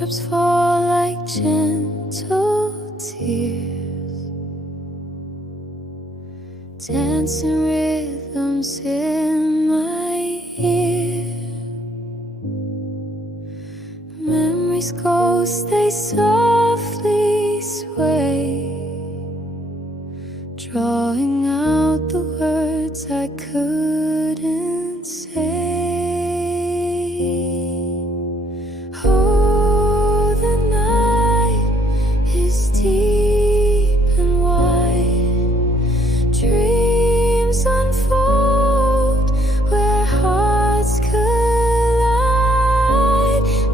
Raindrops fall like gentle tears, dancing rhythms in my ear. Memories ghost, they softly sway, drawing out the words I couldn't say. Oh, the night is deep and wide. Dreams unfold where hearts collide.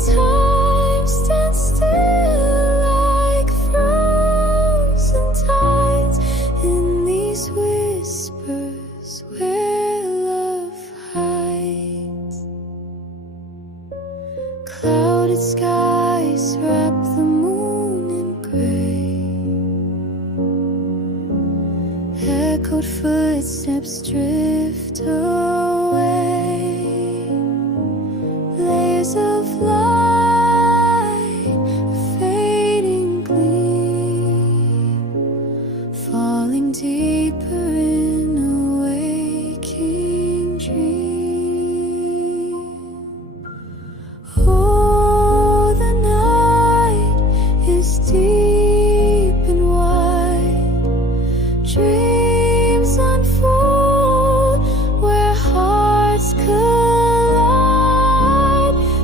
Time stands still like frozen tides in these whispers where love hides. Clouded skies wrap the moon in gray. Echoed footsteps drift away. Layers of light, a fading gleam, falling deeper in a waking dream. Oh, the night is deep and wide. Dreams unfold where hearts collide.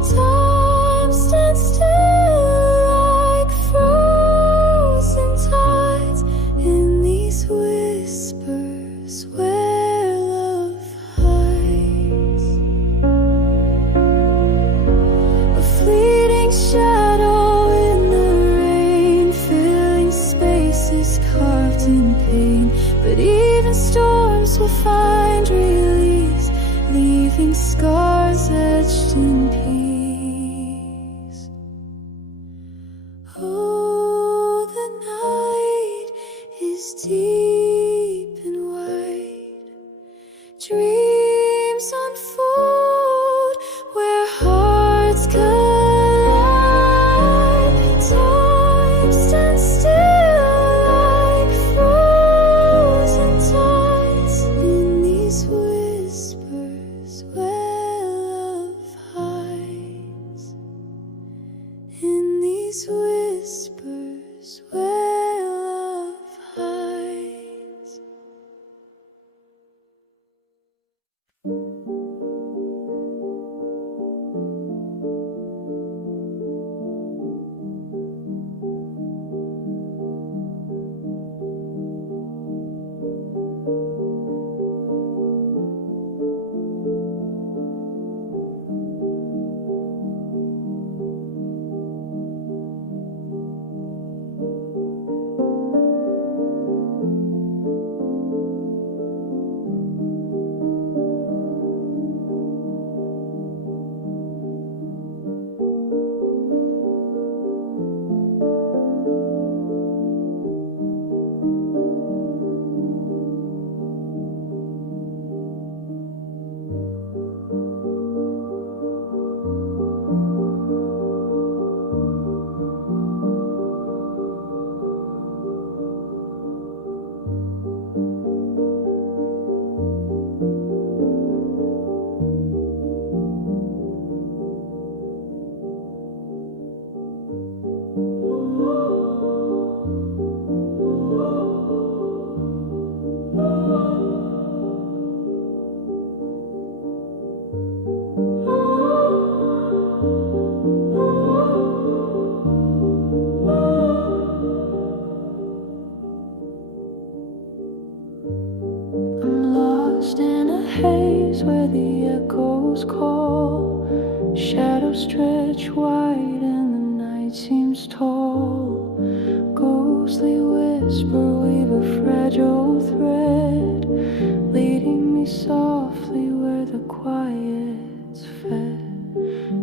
Time stands still like frozen tides in these whispers where love hides. A fleeting shadow in the rain, filling spaces carved in pain. But even storms will find release, leaving scars etched in peace. Oh, the night is deep and wide. Dreams unfold where hearts collide. Time stands still like frozen tides in these whispers where love hides. In these whispers where love hides. I'm lost in a haze where the echoes call. Shadows stretch wide and the night seems tall. Ghostly whisper weave a fragile thread, leading me softly where the quiet's fed.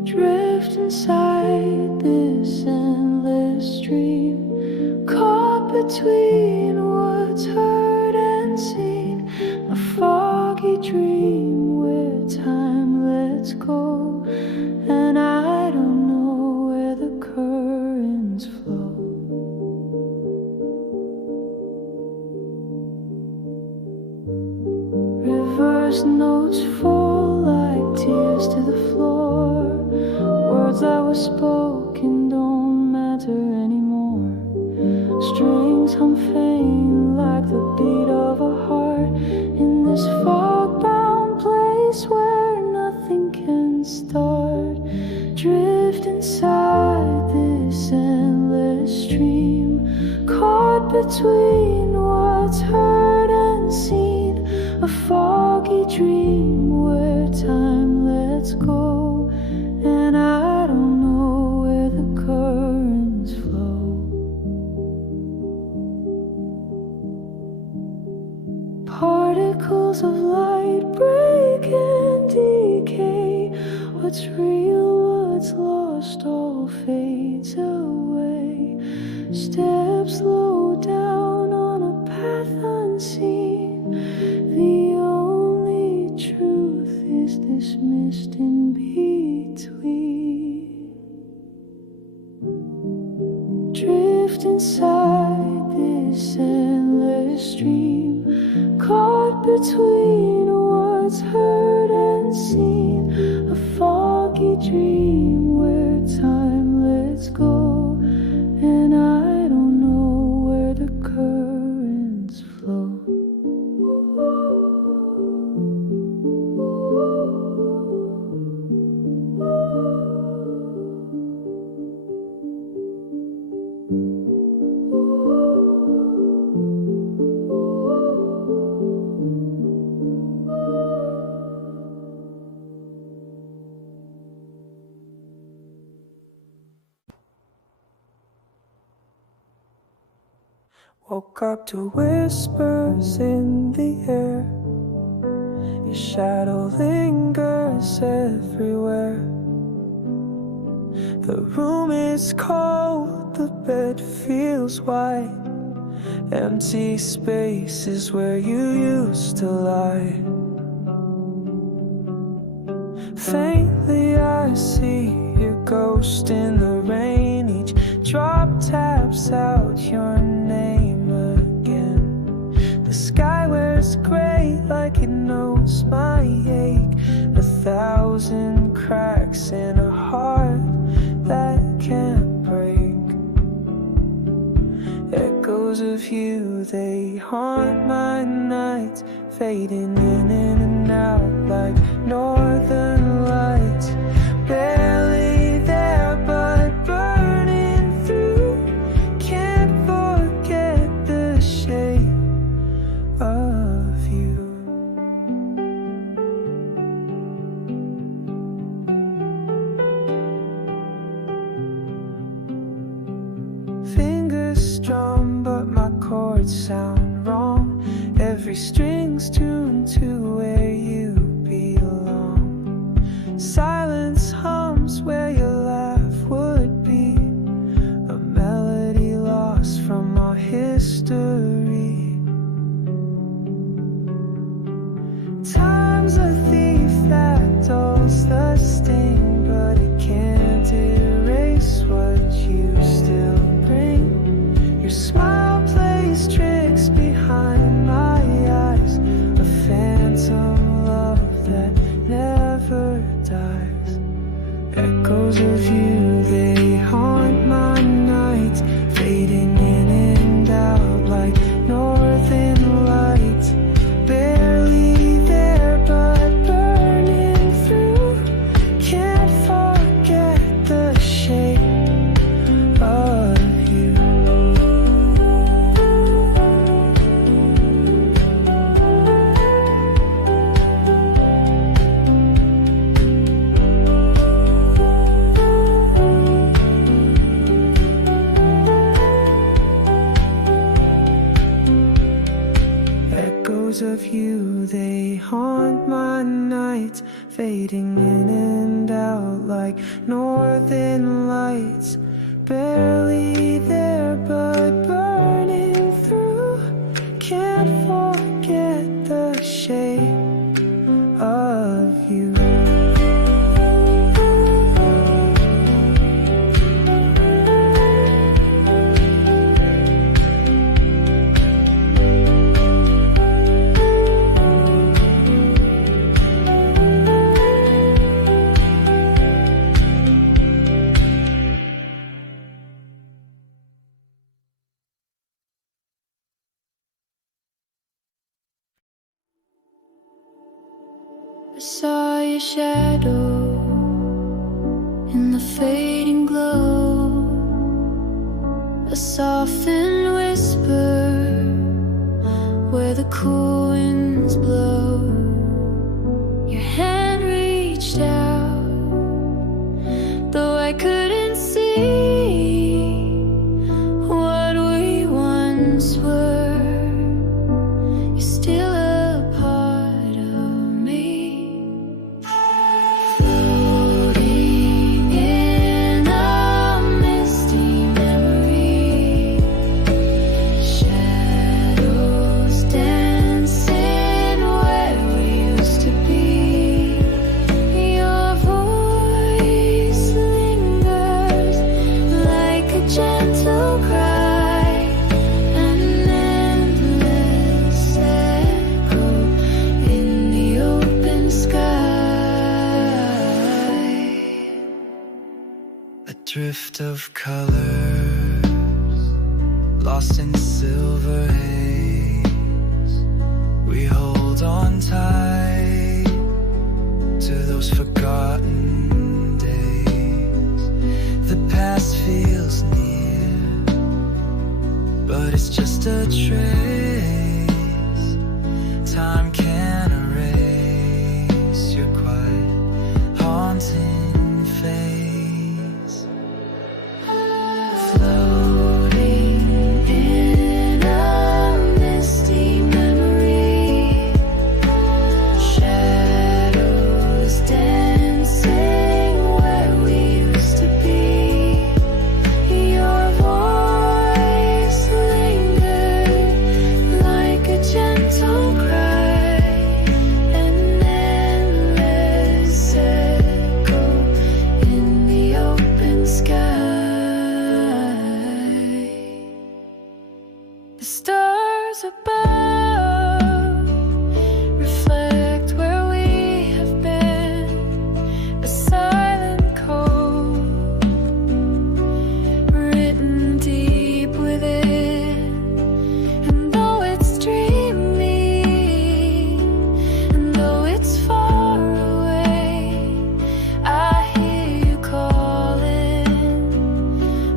Drift inside this endless stream, caught between what's heard and seen. A foggy dream where time lets go, and I don't know where the curve first notes fall like tears to the floor. Words that were spoken don't matter anymore. Strings hum faint like the beat of a heart in this fog-bound place where nothing can start. Drift inside this endless stream, caught between what's heard and seen. A foggy dream where time lets go, and I don't know where the currents flow. Particles of light break and decay. What's real, what's lost, all fades away. Steps slow down on a path unseen. The only truth is this mist in between. Drift inside this endless stream, caught between what's heard and seen. A foggy dream where time lets go, and I don't know where the currents flow. Woke up to whispers in the air. Your shadow lingers everywhere. The room is cold, the bed feels white. Empty spaces where you used to lie. Faintly I see your ghost in the rain. Each drop taps out your name again. The sky wears gray like it knows my ache. 1,000 cracks in a heart that can't break. Echoes of you, they haunt my nights, fading in and out like northern lights. Barely there but burning through. Can't forget the shape of you. Fingers strum but my chords sound wrong. Every string's tuned to where you belong. Silence hums where your laugh would be. A melody lost from our history. Time's a thief that dulls the sting, but it can't erase what you still bring. Your smile plays tricks behind my eyes. A phantom love that never dies. Echoes of you, they haunt my nights, fading in and out like northern lights. Barely there but burning through. Can't forget the shape of you. Echoes of you, they haunt my nights, fading in and out like northern lights. Barely there but burning through. Can't forget the shape of you. I saw your shadow in the fading glow, a softened whisper where the cool winds blow. Your hand reached out, though I couldn't see what we once were. You're still a part of me, floating in a misty memory. Shadows dancing where we used to be. Your voice lingers like a gentle cry, an endless echo in the open sky. A drift of colors lost in silver haze. We hold on tight to those forgotten days. The past feels near, but it's just a trace. Time can't erase your quiet, haunting face. Floating in a misty memory. Shadows dancing where we used to be. Your voice lingered like a gentle cry, an endless echo in the open sky. The stars above reflect where we have been, a silent code written deep within. And though it's dreaming, and though it's far away, I hear you calling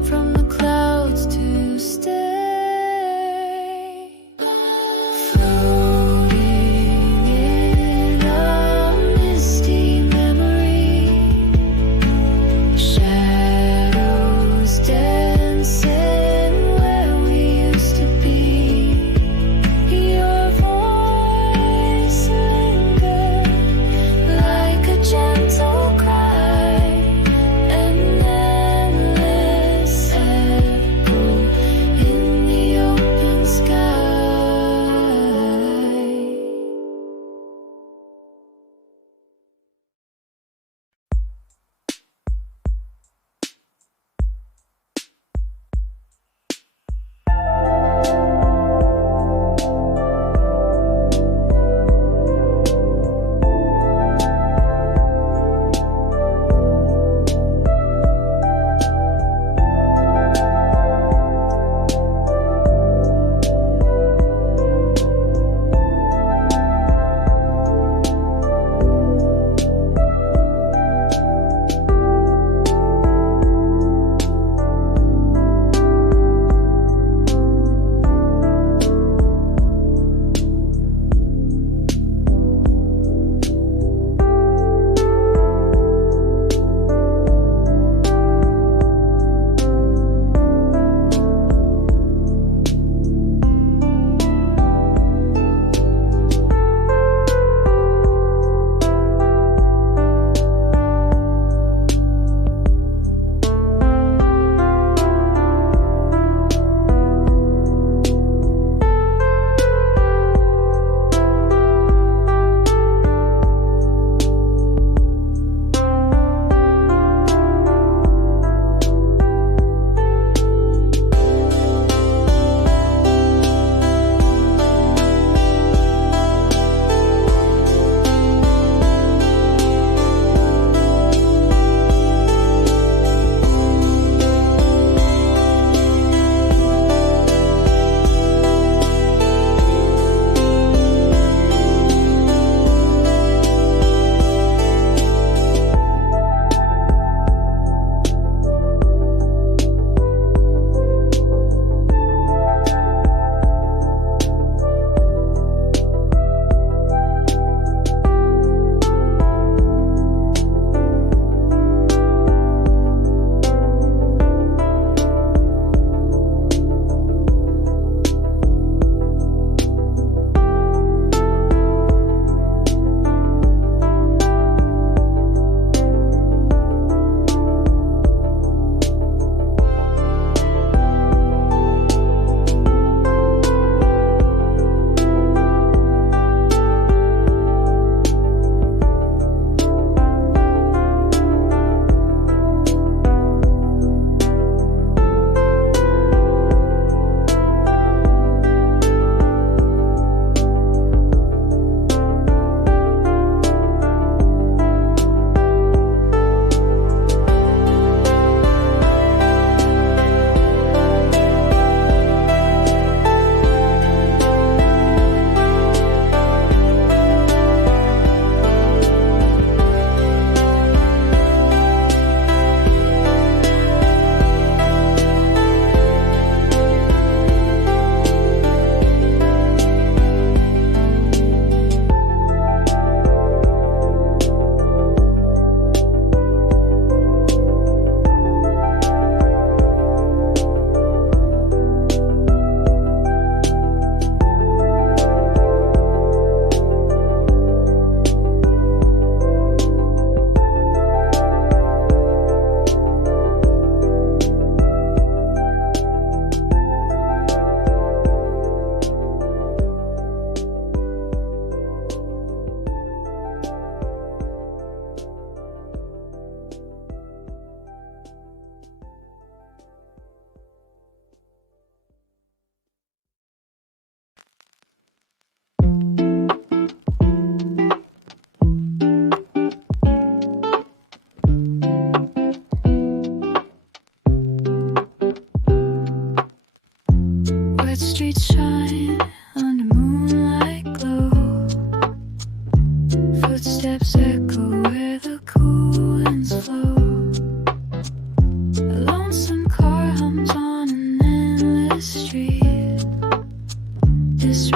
from the clouds to stay.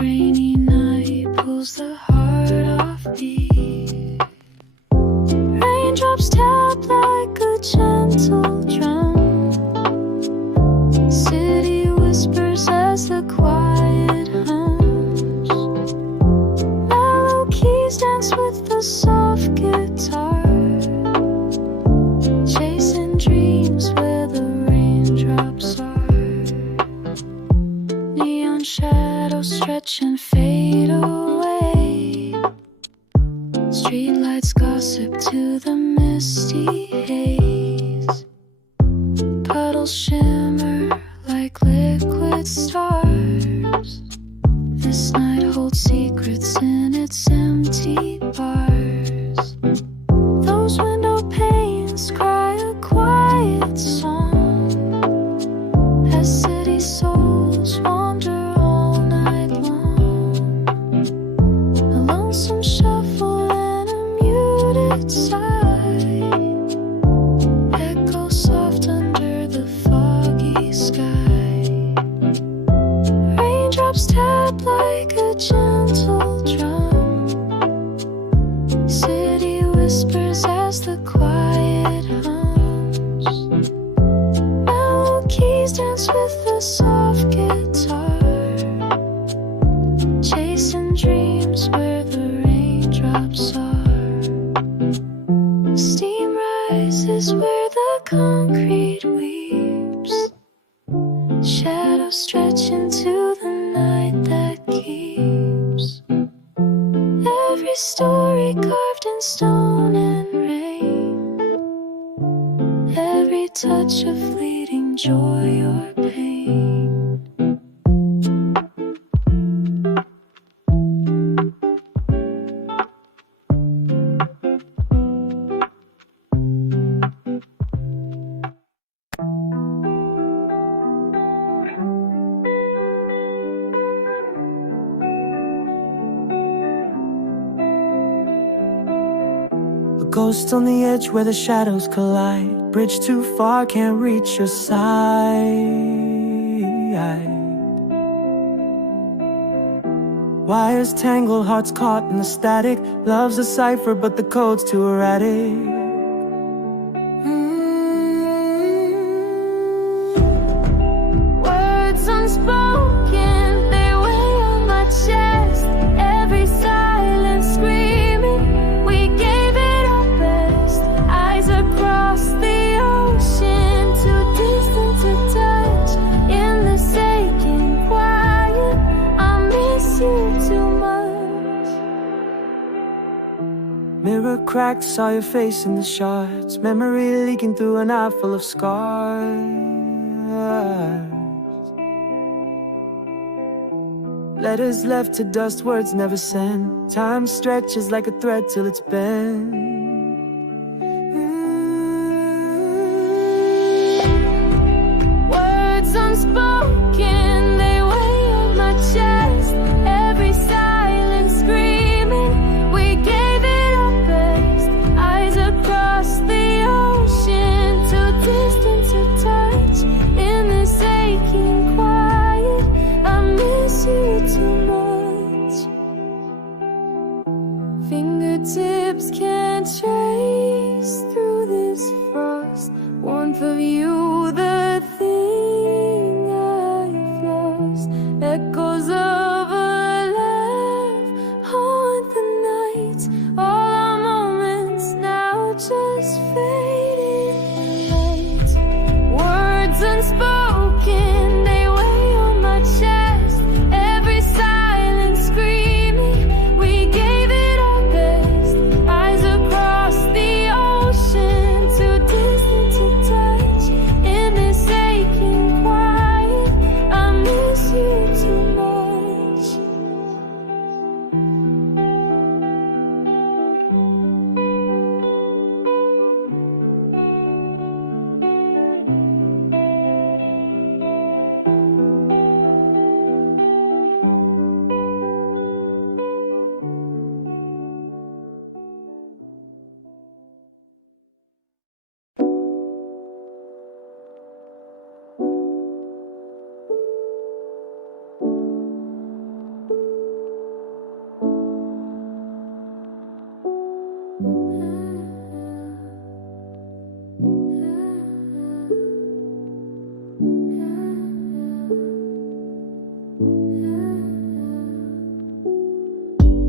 rainy night pulls the heart off beat. Raindrops tap like a gentle drum. City whispers as the quiet hums. Mellow keys dance with the soft guitar. Chasing dreams where the raindrops are. Neon shadows stretch and fade away. Streetlights gossip to the misty haze. Puddles shimmer like liquid stars. This night holds secrets in its empty bars. Those window panes cry a quiet song as city souls wander all night long. A lonesome shuffle and a muted sigh echo soft under the foggy sky. Raindrops tap like a gentle drum. City whispers as the quiet hums. Mellow keys dance with the soft guitar. Chasing dreams where the raindrops are. Steam rises where the concrete weeps. Shadows stretch into the night that keeps. Every story carved in stone and rain. Every touch of fleeting joy or pain. Ghost on the edge where the shadows collide. Bridge too far, can't reach your side. Wires tangled, hearts caught in the static. Love's a cipher, but the code's too erratic. Words unspoken, they weigh on my chest. Every silence screaming, we gave it our best. Eyes across the ocean, too distant to touch. In this aching quiet, I miss you too much. Mirror cracked, saw your face in the shards. Memory leaking through an eye full of scars. Letters left to dust, words never sent. Time stretches like a thread till it's bent. Words unspoken, they weigh on my chest. Every silence screaming, we gave it our best. Eyes across the ocean, too distant to touch. In this aching quiet, I miss you too much. Fingertips can't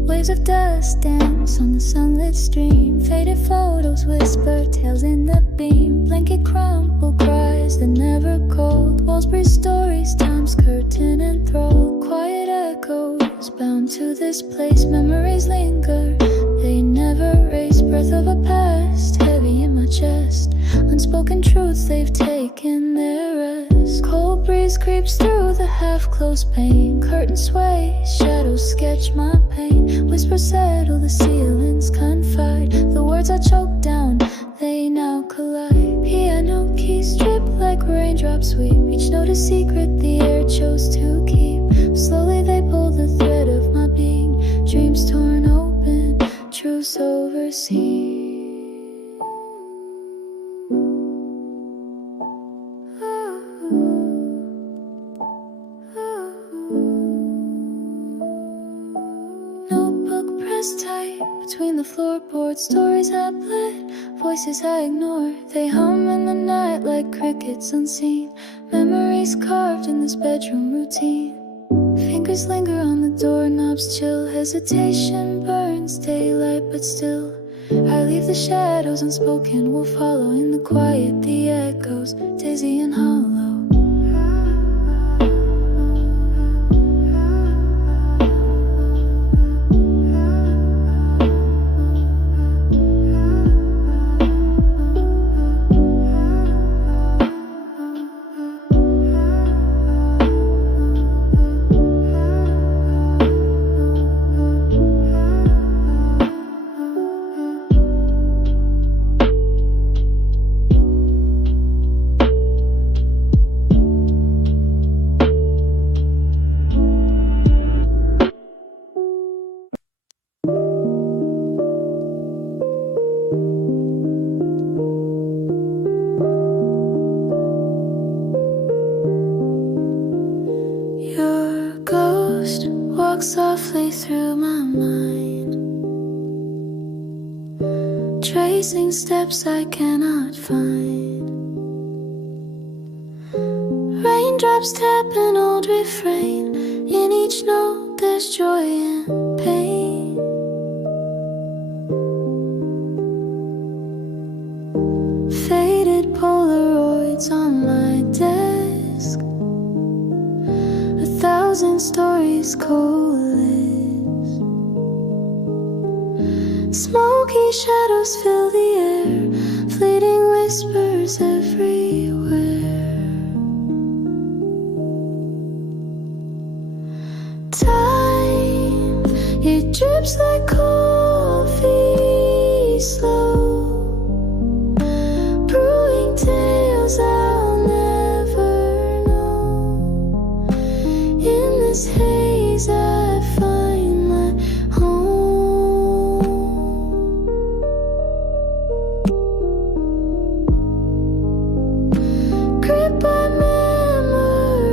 Waves of dust dance on the sunlit stream. Faded photos whisper tales in the beam. Blanket crumple cries that never called. Walls breathe stories, time's curtain enthralled. Quiet echoes bound to this place. Memories linger, they never race. Breath of a past, heavy in my chest. Unspoken truths, they've taken their rest. Cold breeze creeps through the half-closed pane. Curtains sway, shadows sketch my pain. Whispers settle, the ceilings confide. The words I choke down, they now collide. Piano keys drip like raindrops sweep. Each note a secret the air chose to keep. Slowly they pull the thread of my being. Dreams torn open, truths overseen. Notebook pressed tight between the floorboards. Stories I bled, voices I ignore. They hum in the night like crickets unseen. Memories carved in this bedroom routine. Fingers linger on the doorknobs, chill. Hesitation burns daylight, but still I leave the shadows unspoken, will follow in the quiet. The echoes, dizzy and hollow. Softly through my mind, tracing steps I cannot find. Raindrops tap an old refrain. In each note there's joy and pain. Faded Polaroids on my desk. 1,000 stories coalesce. Smoky shadows fill the air. Fleeting whispers everywhere. Time, it drips like coffee, slow. Brewing tales I'll never know. In this haze I find my home. Gripped by memories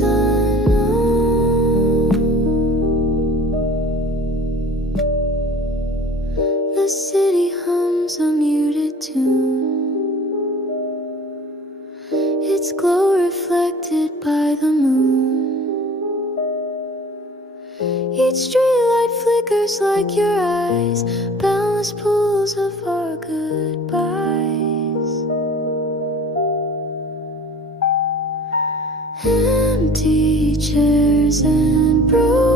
unknown. The city hums a muted tune. Its glow reflected by the moon. Each streetlight flickers like your eyes. Boundless pools of our goodbyes. Empty chairs and broken